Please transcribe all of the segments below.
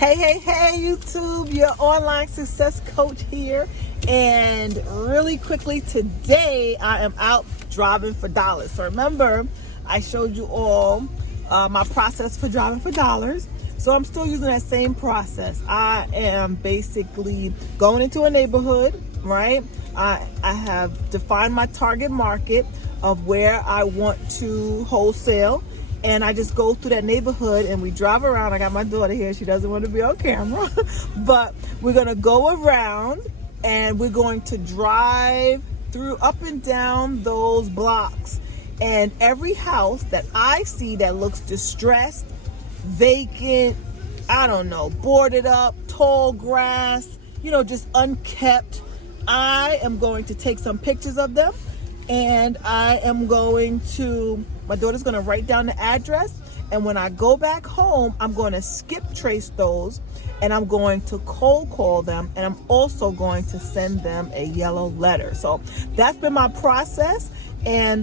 Hey, YouTube, your online success coach here. And really quickly, today I am out driving for dollars. So remember, I showed you all my process for driving for dollars. So I'm still using that same process. I am basically going into a neighborhood, right? I have defined my target market of where I want to wholesale. And I just go through that neighborhood and we drive around. I got my daughter here. She doesn't want to be on camera. But we're going to go around and we're going to drive through up and down those blocks. And every house that I see that looks distressed, vacant, I don't know, boarded up, tall grass, just unkept, I am going to take some pictures of them. And I am going to, my daughter's going to write down the address. And when I go back home, I'm going to skip trace those and I'm going to cold call them. And I'm also going to send them a yellow letter. So that's been my process. And,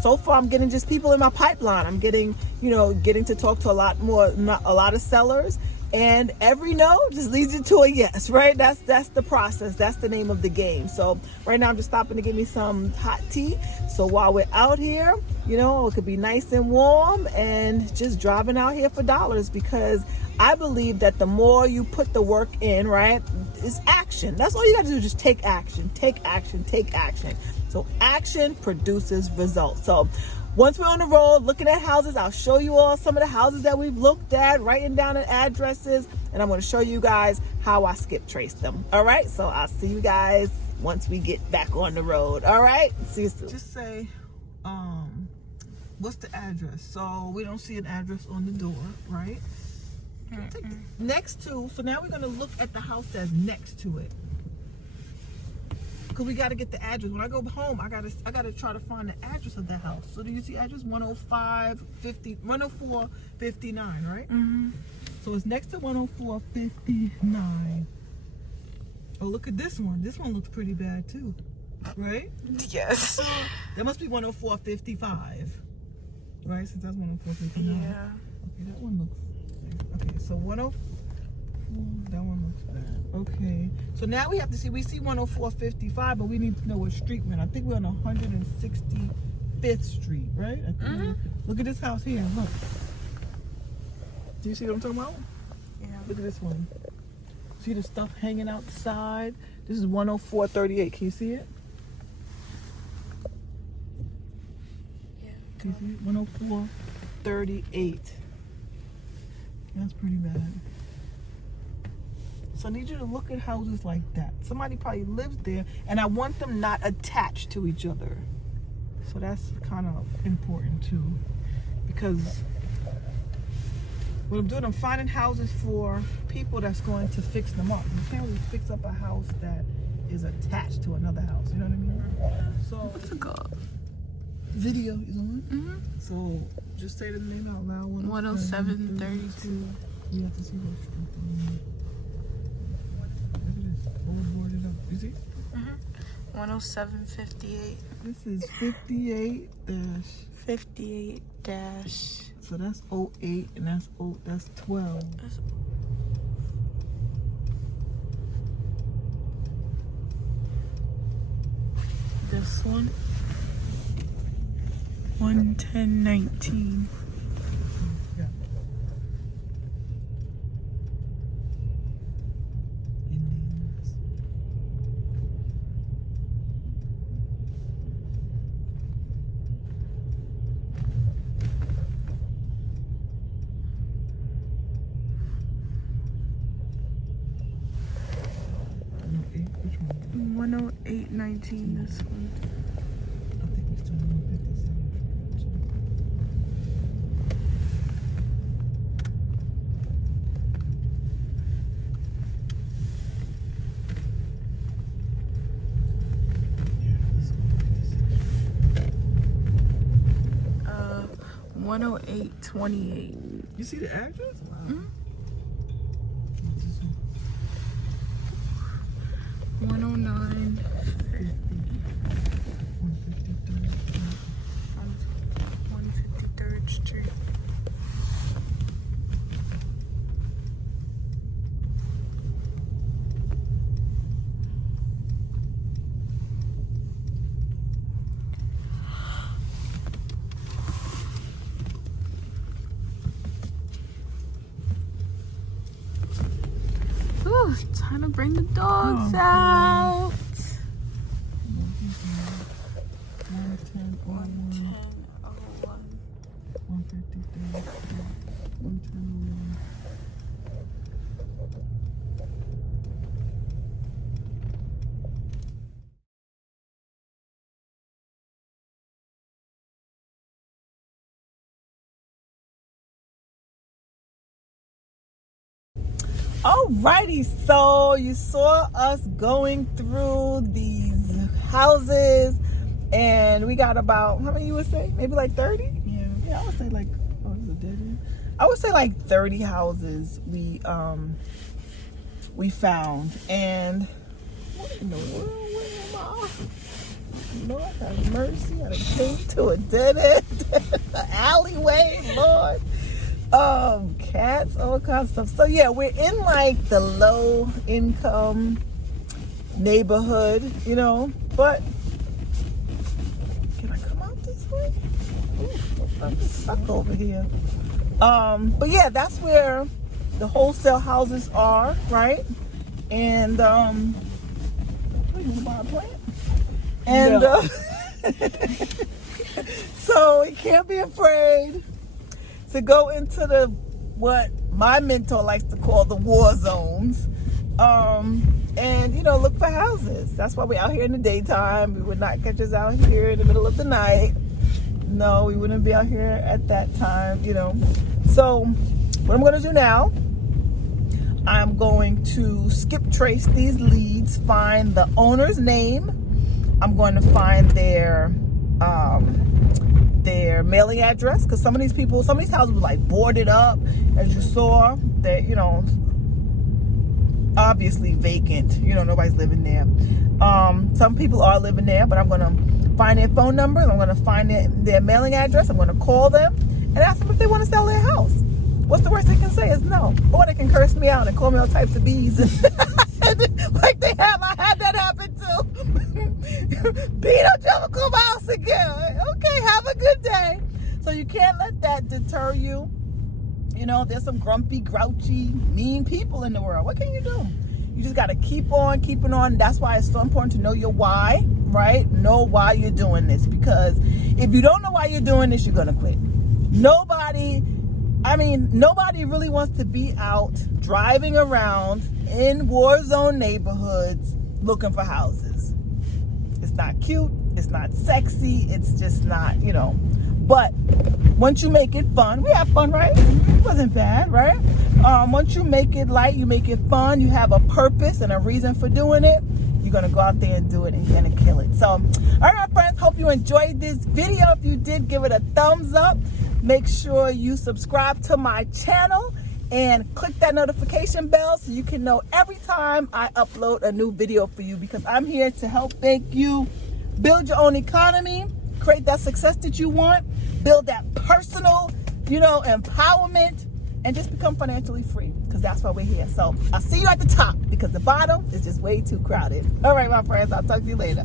so far I'm getting just people in my pipeline. I'm getting to talk to a lot of sellers. And every no just leads you to a yes, right? That's the process. That's the name of the game. So right now I'm just stopping to get me some hot tea. So while we're out here, it could be nice and warm and just driving out here for dollars, because I believe that the more you put the work in, right, it's action. That's all you got to do, just take action, take action, take action. So action produces results. So once we're on the road looking at houses, I'll show you all some of the houses that we've looked at, writing down the addresses, and I'm going to show you guys how I skip trace them. All right, so I'll see you guys once we get back on the road. All right, see you soon. Just say, what's the address? So we don't see an address on the door, right? Next to, so now we're going to look at the house that's next to it. Because we got to get the address. When I go home, I gotta try to find the address of that house. So do you see address 10459, right? Mm-hmm. So it's next to 10459. Oh, look at this one. This one looks pretty bad too, right? Yes. So that must be 10455, right? Since that's 10459. Yeah. Okay, that one looks. Okay, so 104. That one looks bad. Okay. So now we have to see, we see 10455, but we need to know what street we're in. I think we're on 165th Street, right? Mm-hmm. Look at this house here. Look. Do you see what I'm talking about? Yeah. Look at this one. See the stuff hanging outside? This is 10438. Can you see it? Yeah. Can you see it? 10438. That's pretty bad. So I need you to look at houses like that. Somebody probably lives there, and I want them not attached to each other. So that's kind of important too, because what I'm doing, I'm finding houses for people that's going to fix them up. You can't really fix up a house that is attached to another house. You know what I mean? So What's it called? Video is on. Mm-hmm. So just say the name out loud. 10732. You have to see what street. Boarded up. You see? Mm-hmm. 10758. This is 58 dash. 58 dash. So that's 08 and that's 12. This one. 11019. Yeah. Indians. Which one? 10819. This one. I think it's 157. Yeah, this is 156. 10828. You see the address? Wow. Mm-hmm. 109. 153rd Street. trying to bring the dogs out. 110, 1:10:01. 153, 110. Alrighty, so you saw us going through these houses, and we got about, how many you would say? Maybe like 30? Yeah, I would say like, oh, is it dead end? I would say like 30 houses we found. And what in the world, where am I? Lord have mercy, I done came to a dead end, an alleyway, Lord. Cats, all kinds of stuff. So yeah, we're in like the low income neighborhood, you know, but can I come out this way? Ooh, I'm just stuck over here. But yeah, that's where the wholesale houses are, right? And we gonna buy a plant. And No. So you can't be afraid to go into the, what my mentor likes to call, the war zones, and you know, look for houses. That's why we're out here in the daytime. We would not catch us out here in the middle of the night. No, we wouldn't be out here at that time, you know. So what I'm going to do now, I'm going to skip trace these leads, find the owner's name. I'm going to find their mailing address, because some of these houses were like boarded up, as you saw. That, you know, obviously vacant, you know, nobody's living there. Some people are living there, but I'm going to find their phone numbers. I'm going to find their mailing address. I'm going to call them and ask them if they want to sell their house. What's the worst they can say is no, or they can curse me out and call me all types of bees. Like I had that happen too. B, don't you ever come to my house again. Okay, have a good day. So you can't let that deter you. You know, there's some grumpy, grouchy, mean people in the world. What can you do? You just got to keep on keeping on. That's why it's so important to know your why, right? Know why you're doing this. Because if you don't know why you're doing this, you're going to quit. Nobody really wants to be out driving around in war zone neighborhoods looking for houses. It's not cute. It's not sexy. It's just not, you know. But once you make it fun, we have fun, right? It wasn't bad, right? Once you make it light, you make it fun, you have a purpose and a reason for doing it, you're going to go out there and do it, and you're going to kill it. So, all right, my friends, hope you enjoyed this video. If you did, give it a thumbs up. Make sure you subscribe to my channel and click that notification bell so you can know every time I upload a new video for you, because I'm here to help make you build your own economy, create that success that you want, build that personal, you know, empowerment, and just become financially free, because that's why we're here. So I'll see you at the top, because the bottom is just way too crowded. All right, my friends, I'll talk to you later.